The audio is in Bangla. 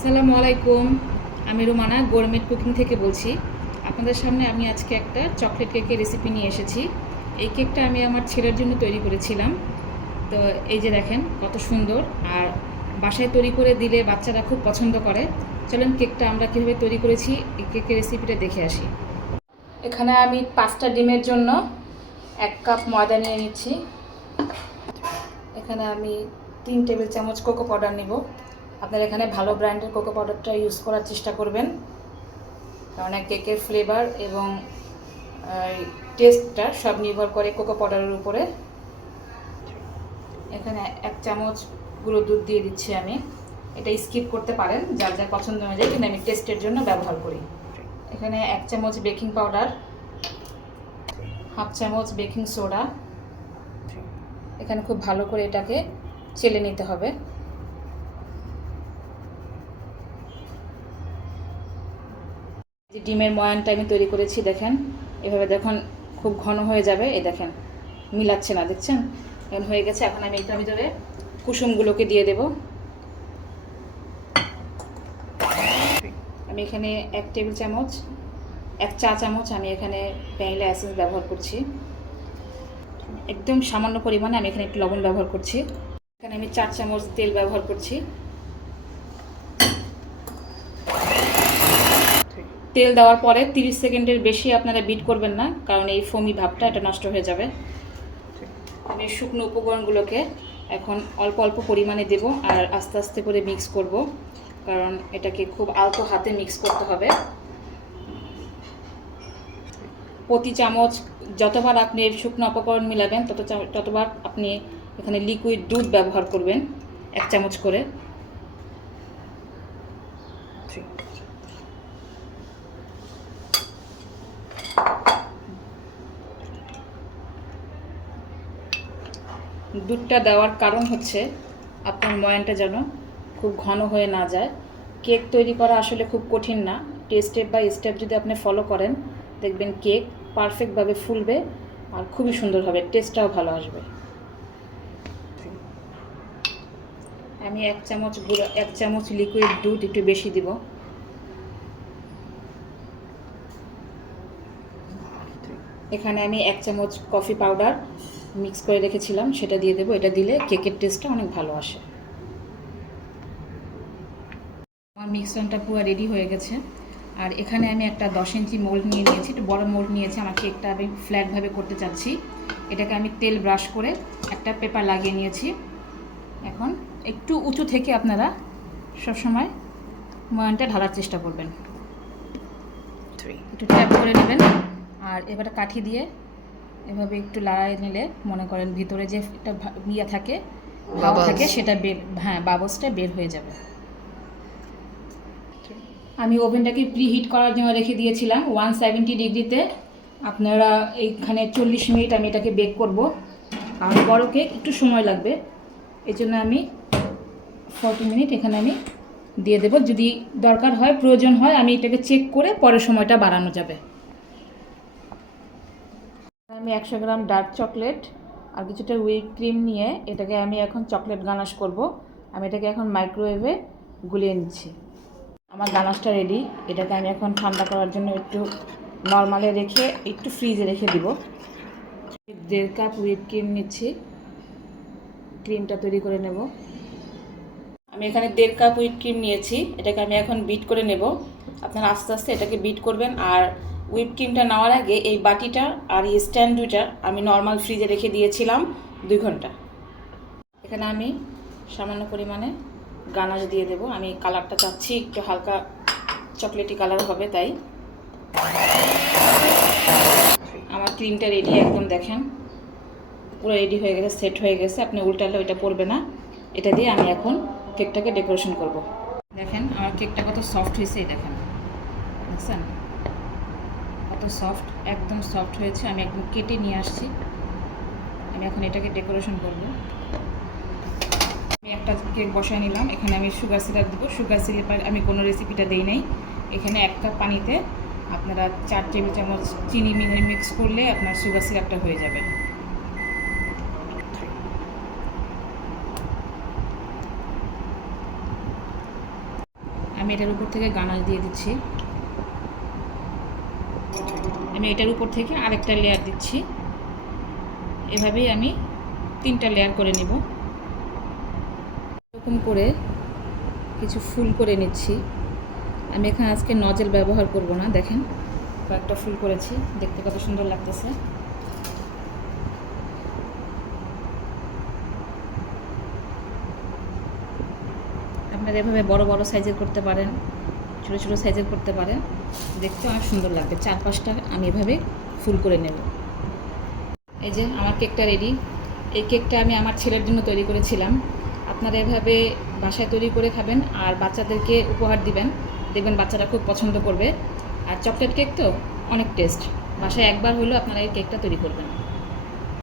আসসালামু আলাইকুম। আমি রুমানা গোরমেট কুকিং থেকে বলছি। আপনাদের সামনে আমি আজকে একটা চকলেট কেকের রেসিপি নিয়ে এসেছি। এই কেকটা আমি আমার ছেলের জন্য তৈরি করেছিলাম। তো এই যে দেখেন কত সুন্দর, আর বাসায় তৈরি করে দিলে বাচ্চারা খুব পছন্দ করে। চলুন কেকটা আমরা কীভাবে তৈরি করেছি এই কেকের রেসিপিটা দেখে আসি। এখানে আমি 5টা ডিমের জন্য 1 কাপ ময়দা নিয়ে নিচ্ছি। এখানে আমি 3 টেবিল চামচ কোকো পাউডার নিব। আপনারা এখানে ভালো ব্র্যান্ডের কোকো পাউডারটা ইউজ করার চেষ্টা করবেন, কারণ কেকের ফ্লেভার এবং টেস্টটা সব নির্ভর করে কোকো পাউডারের উপরে। এখানে 1 চামচ গুঁড়ো দুধ দিয়ে দিচ্ছি আমি। এটা স্কিপ করতে পারেন যার যার পছন্দ অনুযায়ী, কিন্তু আমি টেস্টের জন্য ব্যবহার করি। এখানে 1 চামচ বেকিং পাউডার, 1/2 চামচ বেকিং সোডা। এখানে খুব ভালো করে এটাকে চেলে নিতে হবে। যে ডিমের ময়ানটা আমি তৈরি করেছি দেখেন, এভাবে দেখুন খুব ঘন হয়ে যাবে। এই দেখেন মিলাচ্ছে না, দেখছেন? এখন হয়ে গেছে। এখন আমি এটার ভিতরে কুসুমগুলোকে দিয়ে দেব। আমি এখানে 1 টেবিল চামচ 1 চা চামচ আমি এখানে ভ্যানিলা এসেন্স ব্যবহার করছি। একদম সামান্য পরিমাণে আমি এখানে একটু লবণ ব্যবহার করছি। এখানে আমি 4 চামচ তেল ব্যবহার করছি। তেল দেওয়ার পরে 30 সেকেন্ডের বেশি আপনারা বিট করবেন না, কারণ এই ফোমি ভাবটা এটা নষ্ট হয়ে যাবে। আমি শুকনো উপকরণগুলোকে এখন অল্প অল্প পরিমাণে দেব, আর আস্তে আস্তে করে মিক্স করব, কারণ এটাকে খুব আলতো হাতে মিক্স করতে হবে। প্রতি চামচ যতবার আপনি শুকনো উপকরণ মিলাবেন ততবার আপনি এখানে লিকুইড দুধ ব্যবহার করবেন, 1 চামচ করে। দুধটা দেওয়ার কারণ হচ্ছে আপনার ময়ানটা যেন খুব ঘন হয়ে না যায়। কেক তৈরি করা আসলে খুব কঠিন না। স্টেপ বাই স্টেপ যদি আপনি ফলো করেন, দেখবেন কেক পারফেক্টভাবে ফুলবে আর খুবই সুন্দর হবে, টেস্টটাও ভালো আসবে। আমি 1 চামচ গুঁড়ো 1 চামচ লিকুইড দুধ একটু বেশি দিব। এখানে আমি 1 চামচ কফি পাউডার মিক্স করে রেখেছিলাম, সেটা দিয়ে দেবো। এটা দিলে কেকের টেস্টটা অনেক ভালো আসে। আমার মিক্সচারটা পুরো রেডি হয়ে গেছে। আর এখানে আমি একটা 10 ইঞ্চি মোল্ড নিয়ে নিয়েছি, একটু বড় মোল্ড নিয়েছি। আমার কেকটা আমি ফ্ল্যাটভাবে করতে চাচ্ছি। এটাকে আমি তেল ব্রাশ করে একটা পেপার লাগিয়ে নিয়েছি। এখন একটু উঁচু থেকে আপনারা সবসময় ময়ানটা ঢালার চেষ্টা করবেন। একটু ট্যাপ করে নেবেন, আর এবারে কাঠি দিয়ে এভাবে একটু লাড়াই নিলে মনে করেন ভিতরে যে একটা ইয়ে থাকে, হাওয়া থাকে, সেটা বাবলসটা বের হয়ে যাবে। আমি ওভেনটাকে প্রিহিট করার জন্য রেখে দিয়েছিলাম 170 ডিগ্রিতে। আপনারা এইখানে 40 মিনিট আমি এটাকে বেক করব, আর বড় কেক একটু সময় লাগবে। এই জন্য আমি 40 মিনিট এখানে আমি দিয়ে দেব। যদি দরকার হয়, প্রয়োজন হয়, আমি এটাকে চেক করে পরের সময়টা বাড়ানো যাবে। আমি 100 গ্রাম ডার্ক চকলেট আর কিছুটা হুইপ ক্রিম নিয়ে এটাকে আমি এখন চকলেট গানাশ করব। আমি এটাকে এখন মাইক্রোওয়েভে গুলিয়ে নিচ্ছি। আমার গানাশটা রেডি। এটাকে আমি এখন ঠান্ডা করার জন্য একটু নর্মালে রেখে একটু ফ্রিজে রেখে দিব। 1.5 কাপ হুইপ ক্রিম নিচ্ছি, ক্রিমটা তৈরি করে নেব। আমি এখানে 1.5 কাপ হুইপ ক্রিম নিয়েছি, এটাকে আমি এখন বিট করে নেব। আপনারা আস্তে আস্তে এটাকে বিট করবেন। আর হুইপ ক্রিমটা নেওয়ার আগে এই বাটিটা আর এই স্ট্যান্ড দুইটা আমি নর্মাল ফ্রিজে রেখে দিয়েছিলাম 2 ঘন্টা। এখানে আমি সামান্য পরিমাণে গানাশ দিয়ে দেব। আমি কালারটা চাচ্ছি একটু হালকা চকলেটি কালার হবে, তাই। আমার ক্রিমটা রেডি, একদম দেখেন পুরো রেডি হয়ে গেছে, সেট হয়ে গেছে। আপনি উল্টালে ওইটা পড়বে না। এটা দিয়ে আমি এখন কেকটাকে ডেকোরেশন করব। দেখেন আমার কেকটা কত সফট হয়েছে, এই দেখেন, দেখছেন কত সফট, একদম সফট হয়েছে। আমি একদম কেটে নিয়ে আসছি। আমি এখন এটাকে ডেকোরেশন করব। আমি একটা কেক বসায় নিলাম। এখানে আমি সুগার সিরাপ দেবো। সুগার সিরাপ আমি কোনো রেসিপিটা দিই নাই। এখানে 1 কাপ পানিতে আপনারা 4 টেবিল চামচ চিনি মিক্স করলে আপনার সুগার সিরাপটা হয়ে যাবে। আমি এটার উপর থেকে গানাশ দিয়ে দিচ্ছি। আমি এটার উপর থেকে আরেকটা লেয়ার দিচ্ছি। এভাবেই আমি 3টা লেয়ার করে নিব। এরকম করে কিছু ফুল করে নিচ্ছি। আমি এখানে আজকে নজেল ব্যবহার করব না। দেখেন কয়েকটা ফুল করেছি, দেখতে কত সুন্দর লাগতেছে। আপনারা এভাবে বড় বড় সাইজের করতে পারেন, ছোটো ছোটো সাইজের করতে পারেন, দেখতে অনেক সুন্দর লাগবে। 4-5টা আমি এভাবে ফুল করে নেব। এই যে আমার কেকটা রেডি। এই কেকটা আমি আমার ছেলের জন্য তৈরি করেছিলাম। আপনারা এভাবে বাসায় তৈরি করে খাবেন আর বাচ্চাদেরকে উপহার দিবেন, দেখবেন বাচ্চারা খুব পছন্দ করবে। আর চকলেট কেক তো অনেক টেস্ট, বাসায় একবার হলেও আপনারা এই কেকটা তৈরি করবেন।